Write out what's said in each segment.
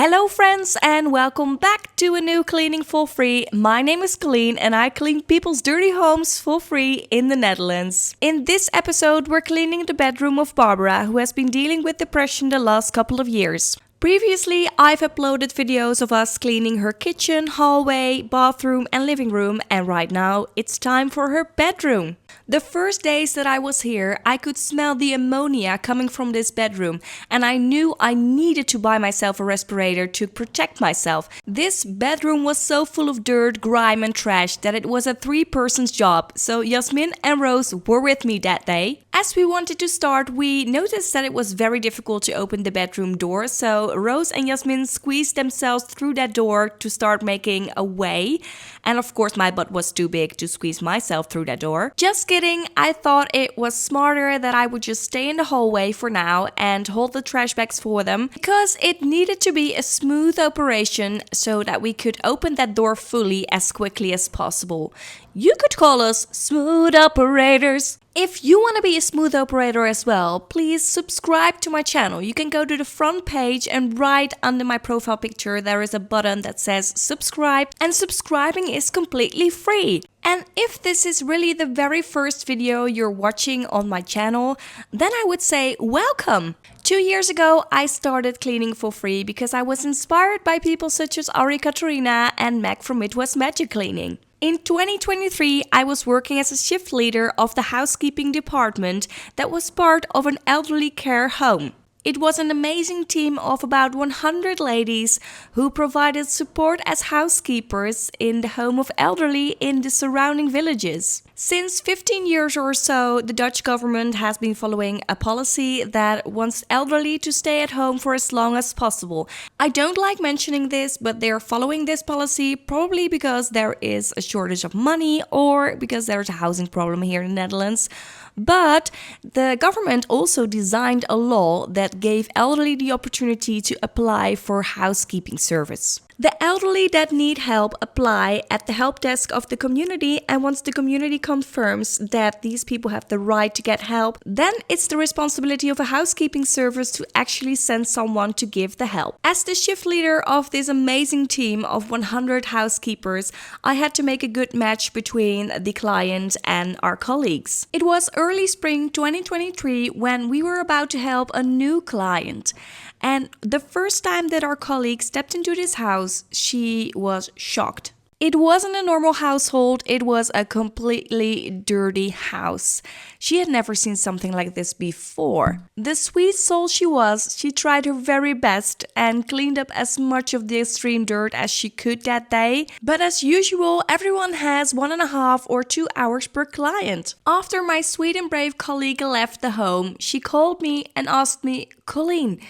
Hello friends and welcome back to a new cleaning for free. My name is Colleen and I clean people's dirty homes for free in the Netherlands. In this episode we're cleaning the bedroom of Barbara, who has been dealing with depression the last couple of years. Previously, I've uploaded videos of us cleaning her kitchen, hallway, bathroom and living room, and right now it's time for her bedroom. The first days that I was here, I could smell the ammonia coming from this bedroom and I knew I needed to buy myself a respirator to protect myself. This bedroom was so full of dirt, grime and trash that it was a 3-person's job, so Yasmin and Rose were with me that day. As we wanted to start, we noticed that it was very difficult to open the bedroom door, so Rose and Yasmin squeezed themselves through that door to start making a way. And of course my butt was too big to squeeze myself through that door. Just kidding, I thought it was smarter that I would just stay in the hallway for now and hold the trash bags for them, because it needed to be a smooth operation so that we could open that door fully as quickly as possible. You could call us smooth operators. If you want to be a smooth operator as well, please subscribe to my channel. You can go to the front page and right under my profile picture there is a button that says subscribe, and subscribing is completely free. And if this is really the very first video you're watching on my channel, then I would say welcome! 2 years ago I started cleaning for free because I was inspired by people such as Ari Katarina and Meg from Midwest Magic Cleaning. In 2023, I was working as a shift leader of the housekeeping department that was part of an elderly care home. It was an amazing team of about 100 ladies who provided support as housekeepers in the home of elderly in the surrounding villages. Since 15 years or so, the Dutch government has been following a policy that wants elderly to stay at home for as long as possible. I don't like mentioning this, but they're following this policy probably because there is a shortage of money or because there's a housing problem here in the Netherlands. But the government also designed a law that gave elderly the opportunity to apply for housekeeping service. The elderly that need help apply at the help desk of the community, and once the community confirms that these people have the right to get help, then it's the responsibility of a housekeeping service to actually send someone to give the help. As the shift leader of this amazing team of 100 housekeepers, I had to make a good match between the client and our colleagues. It was early spring 2023 when we were about to help a new client. And the first time that our colleague stepped into this house, she was shocked. It wasn't a normal household, it was a completely dirty house. She had never seen something like this before. The sweet soul she was, she tried her very best and cleaned up as much of the extreme dirt as she could that day. But as usual, everyone has 1.5 or 2 hours per client. After my sweet and brave colleague left the home, she called me and asked me, "Colleen,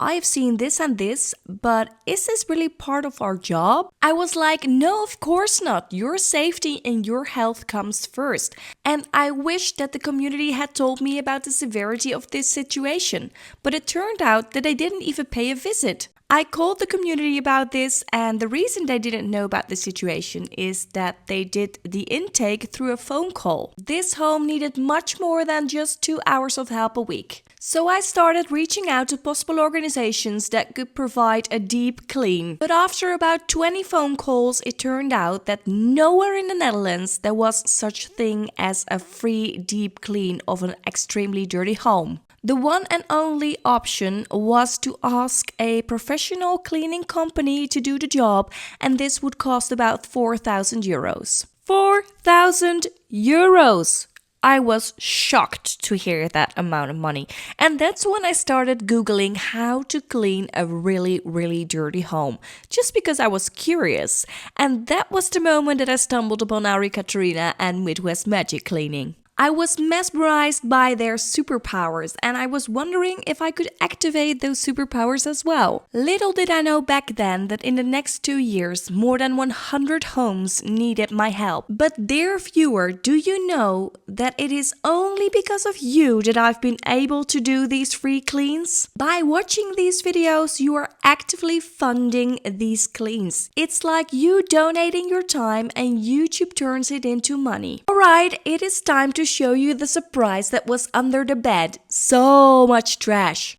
I've seen this and this, but is this really part of our job?" I was like, no, of course not. Your safety and your health comes first. And I wish that the community had told me about the severity of this situation. But it turned out that they didn't even pay a visit. I called the community about this, and the reason they didn't know about the situation is that they did the intake through a phone call. This home needed much more than just 2 hours of help a week. So I started reaching out to possible organizations that could provide a deep clean. But after about 20 phone calls, it turned out that nowhere in the Netherlands there was such thing as a free deep clean of an extremely dirty home. The one and only option was to ask a professional cleaning company to do the job, and this would cost about 4,000 euros. 4,000 euros! I was shocked to hear that amount of money, and that's when I started Googling how to clean a really dirty home, just because I was curious. And that was the moment that I stumbled upon Ari Katarina and Midwest Magic Cleaning. I was mesmerized by their superpowers, and I was wondering if I could activate those superpowers as well. Little did I know back then that in the next 2 years, more than 100 homes needed my help. But dear viewer, do you know that it is only because of you that I've been able to do these free cleans? By watching these videos, you are actively funding these cleans. It's like you donating your time and YouTube turns it into money. Alright, it is time to show you the surprise that was under the bed. So much trash.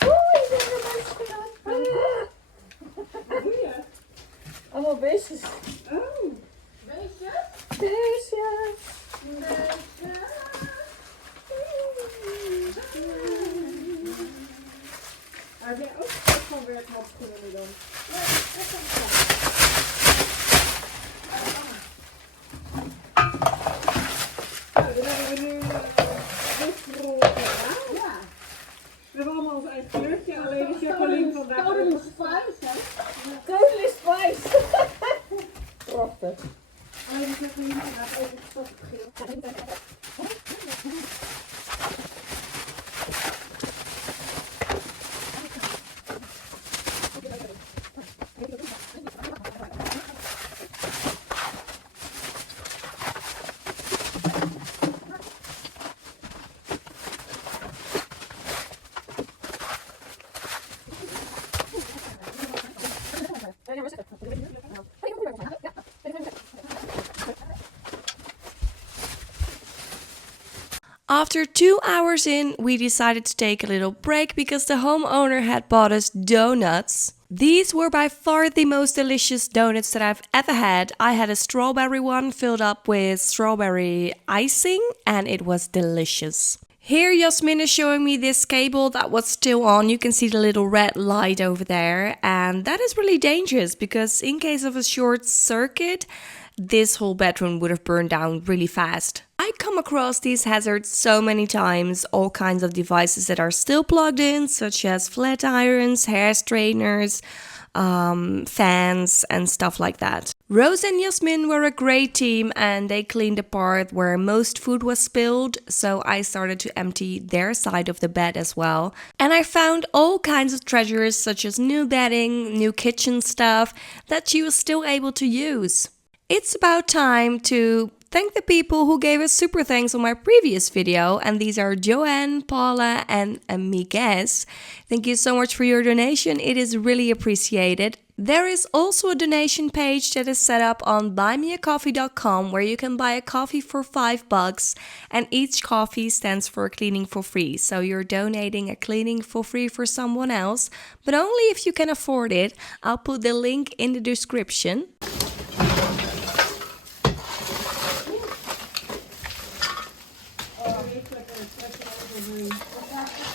Who is allemaal beestjes. Oh, beestjes? Beestjes. Heb jij ook van werkhandschoenen nu dan? Ja, dat kan ik. Nou, dan hebben we nu lichtroze aan. Ja. We hebben allemaal ons eigen kleurtje, alleen de Jacqueline vandaag. Stolen is vuist, hè? Kolen is spice. Prachtig. Alleen de Jacqueline vandaag even gestort op geel. After 2 hours in, we decided to take a little break because the homeowner had bought us donuts. These were by far the most delicious donuts that I've ever had. I had a strawberry one filled up with strawberry icing and it was delicious. Here Yasmin is showing me this cable that was still on. You can see the little red light over there, and that is really dangerous because in case of a short circuit, this whole bedroom would have burned down really fast. I come across these hazards so many times, all kinds of devices that are still plugged in, such as flat irons, hair straighteners, fans and stuff like that. Rose and Yasmin were a great team and they cleaned the part where most food was spilled, so I started to empty their side of the bed as well. And I found all kinds of treasures such as new bedding, new kitchen stuff that she was still able to use. It's about time to thank the people who gave us super thanks on my previous video, and these are Joanne, Paula and Miguez. Thank you so much for your donation, it is really appreciated. There is also a donation page that is set up on buymeacoffee.com where you can buy a coffee for $5 and each coffee stands for cleaning for free. So you're donating a cleaning for free for someone else, but only if you can afford it. I'll put the link in the description.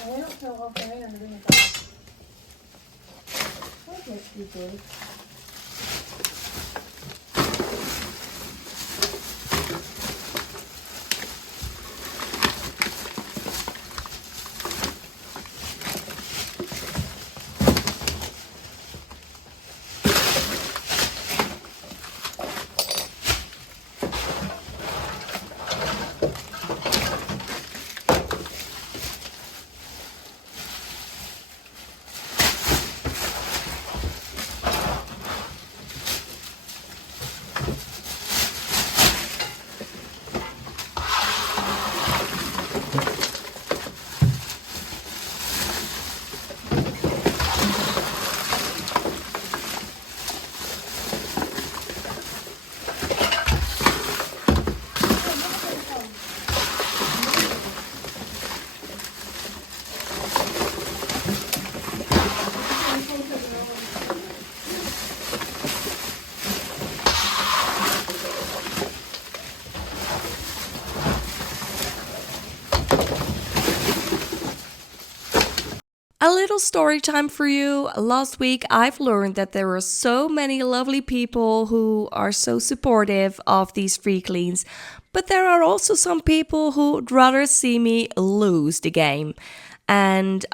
Heel veel overheen en de binnenkant. Oké, goed. A little story time for you. Last week I've learned that there are so many lovely people who are so supportive of these free cleans, but there are also some people who'd rather see me lose the game. And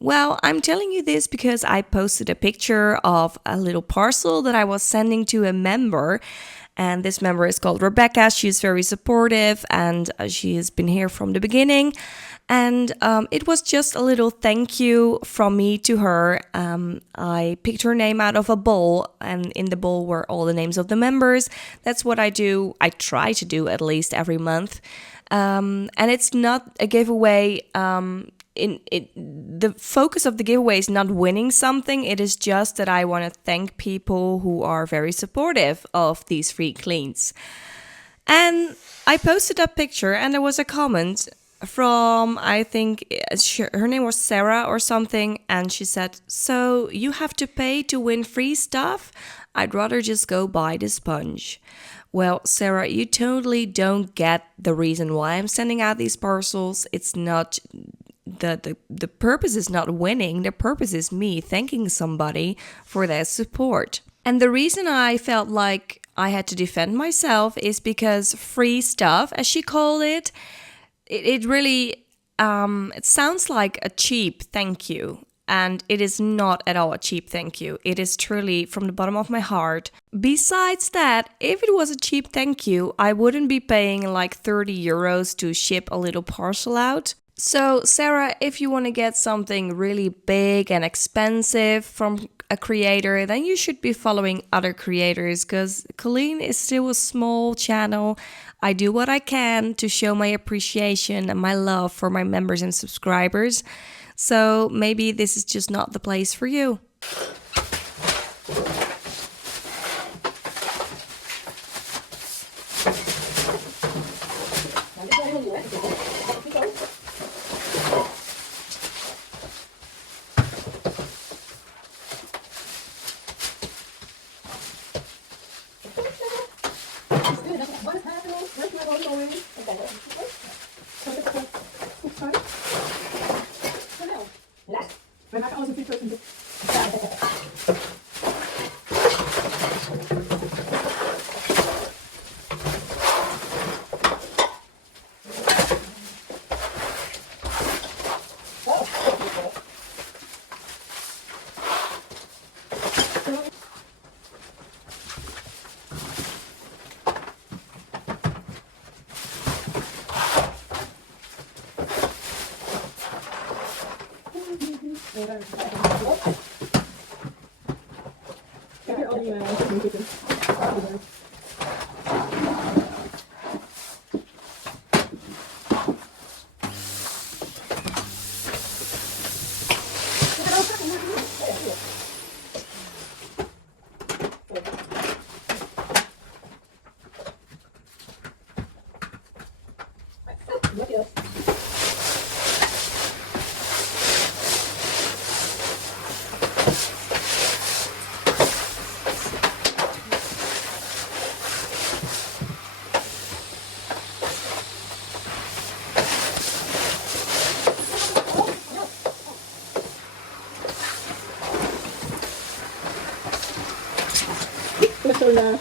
well, I'm telling you this because I posted a picture of a little parcel that I was sending to a member. And this member is called Rebecca. She's very supportive and she has been here from the beginning. And it was just a little thank you from me to her. I picked her name out of a bowl, and in the bowl were all the names of the members. That's what I do. I try to do at least every month. And it's not a giveaway. The focus of the giveaway is not winning something. It is just that I want to thank people who are very supportive of these free cleans. And I posted that picture and there was a comment from, I think, her name was Sarah or something, and she said, "So you have to pay to win free stuff? I'd rather just go buy the sponge." Well, Sarah, you totally don't get the reason why I'm sending out these parcels. It's not the purpose is not winning. The purpose is me thanking somebody for their support. And the reason I felt like I had to defend myself is because free stuff, as she called it, it really it sounds like a cheap thank you. And it is not at all a cheap thank you. It is truly from the bottom of my heart. Besides that, if it was a cheap thank you, I wouldn't be paying like 30 euros to ship a little parcel out. So, Sarah, if you want to get something really big and expensive from a creator, then you should be following other creators, because Colleen is still a small channel. I do what I can to show my appreciation and my love for my members and subscribers. So maybe this is just not the place for you. We maken alles een beetje. Heb je al die zitten? Zo'n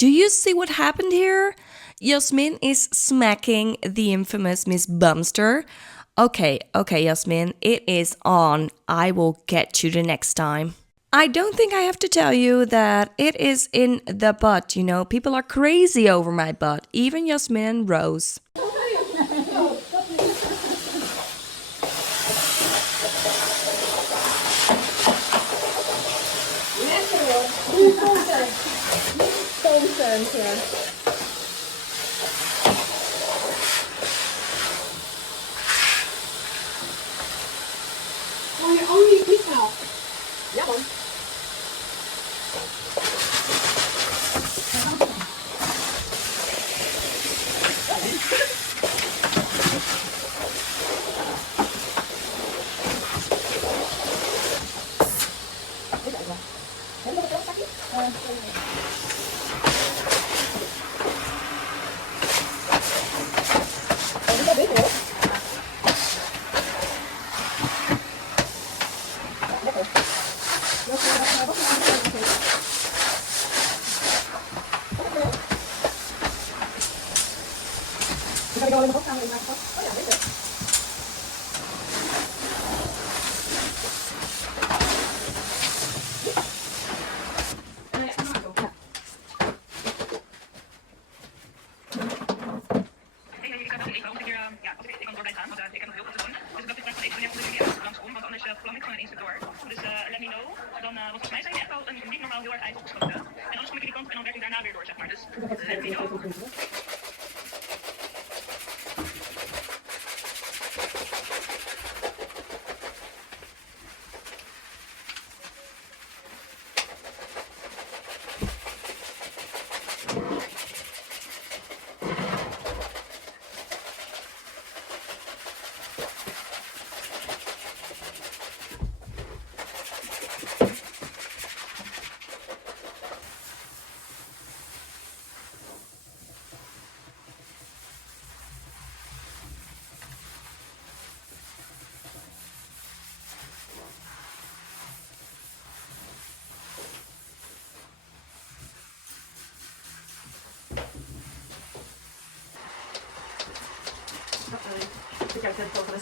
Do you see what happened here? Yasmin is smacking the infamous Miss Bumster. Okay, Yasmin, it is on. I will get you the next time. I don't think I have to tell you that it is in the butt, you know. People are crazy over my butt, even Yasmin and Rose. Oh, je olie niet nou. Ja man.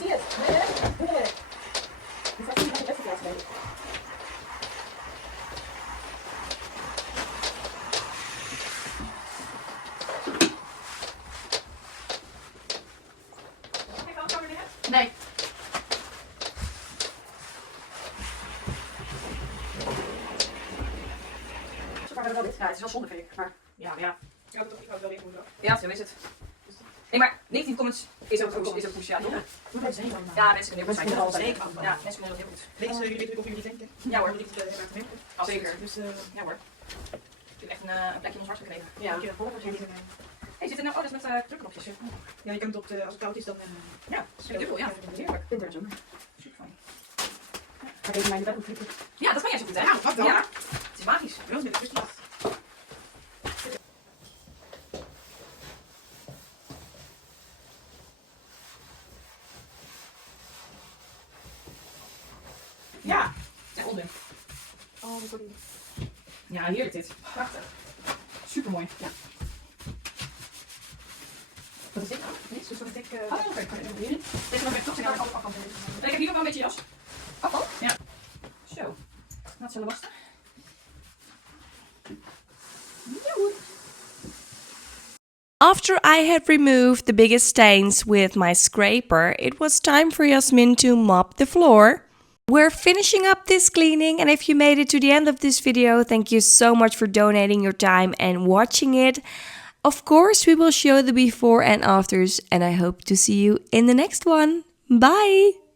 Niet. Nee. Ik ga niet naar de beste plaats rijden. Nee. Ja, het is wel zonde, vind ik. Maar ja. Ja, ik hou het wel weer goed. Ja, zo is het. Nee, maar negatieve comments is ook goed. Ja, toch? Moet het zijn dan? Ja, mensen kunnen heel goed Mensen zijn. kunnen altijd. Ja, mensen kunnen heel goed. Deze, jullie weten ook of jullie denken. Ja hoor. Jullie hebben het mee. Zeker. Dus Ja hoor. Ik heb echt een plekje in ons hart gekregen. ja, ik heb volgers jullie zijn. Hey, zit er nou alles met drukknopjes? Ja, je kunt op de, als het koud is dan. Ja, dubbel, ja. Heerlijk. Winter zomer. Super fijn. Ga deze mij in de bed moet klikken. Ja, dat kan jij zo goed, hè? Ja, wat dan? Ja, het is magisch. Wel met de kusjes. Ja, echt onzin. Oh, wat goed. Ja, heerlijk dit. Prachtig. Super mooi. Ja. Wat is dit dan? Niks, dus wat ik... Oh, oké. Hier. Deze nog even toch zijn afval. Ik heb hier nog wel een beetje jas. Afval? Ja. Zo. Dat zullen wassen. After I had removed the biggest stains with my scraper, it was time for Yasmin to mop the floor. We're finishing up this cleaning, and if you made it to the end of this video, thank you so much for donating your time and watching it. Of course, we will show the before and afters, and I hope to see you in the next one. Bye!